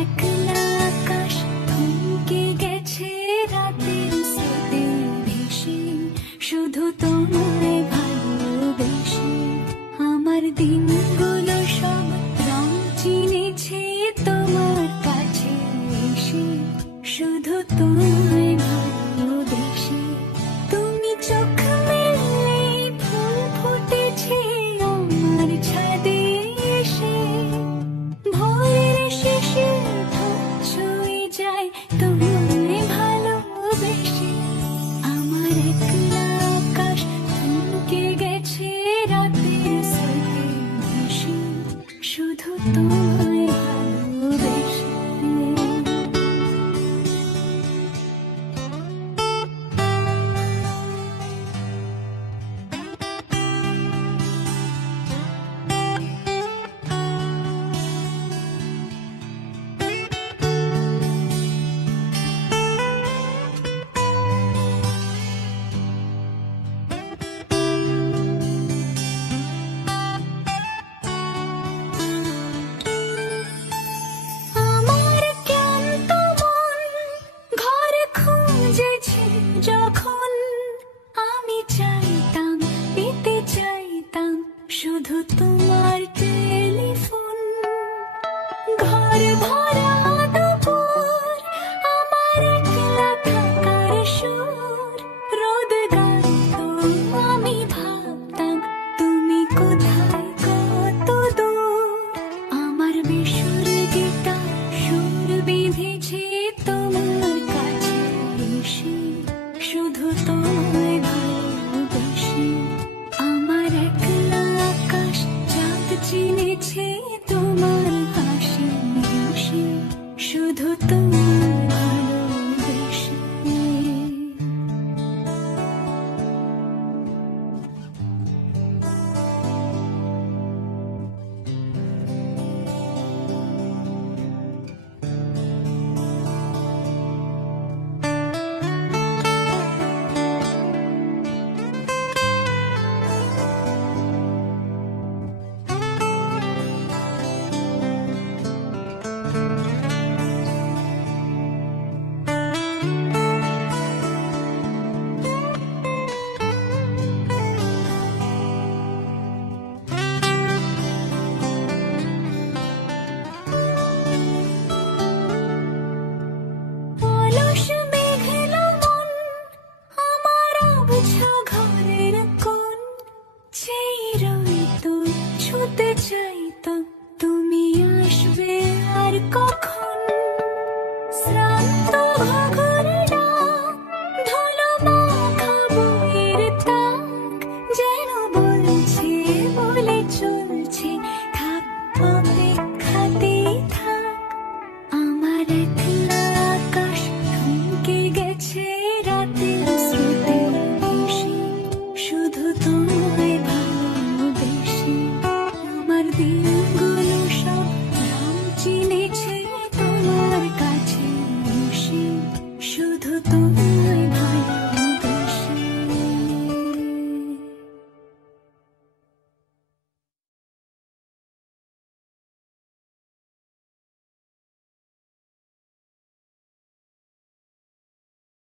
একলা আকাশ থমকে গেছে রাতের স্রোতে ভেসে, শুধু তোমায় ভালোবেসে। আমার দিনগুলো সব রং চিনেছে তোমার কাছে এসে, শুধু তোমায় ভালোবেসে। তুমি চোখ মেললে ফুল ফুটেছে আমার ছাদে এসে, ভোরের শেষে ছুঁয়ে যায় তোমায় ভালোবেসে। আমার একলা আকাশ থমকে গেছে রাতের স্রোতে ভেসে, শুধু তোমায় ভালোবেসে। যখন আমি চাইতাম, পেতে চাইতাম শুধু তোমার টেলিফোন। ঘর ভরা দুপুর, আমার একলা থাকার সুর। রোদ গাইতো, আমি ভাবতাম তুমি কোথায়, কত দূর। আমার বেসুরে গিটার সুর বেঁধেছে তোমার কাছে এসে, শুধু তোমায় ভালোবেসে। আমার একলা আকাশ চাঁদ চিনেছে তোমার হাসি হেসে, শুধু তোমায় ভালোবেসে। অলস মেঘলা মন, আমার অবুঝা ঘরের কোণ। চেয়ে রইতো, ছুঁতে চাইতাম তুমি আসবে আর কখন। শ্রান্ত ঘাঘরটা, ধুলো মাখা বইয়ের তাক, যেন বলছে, বলে চলছে, থাক অপেক্ষাতেই থাক। আমার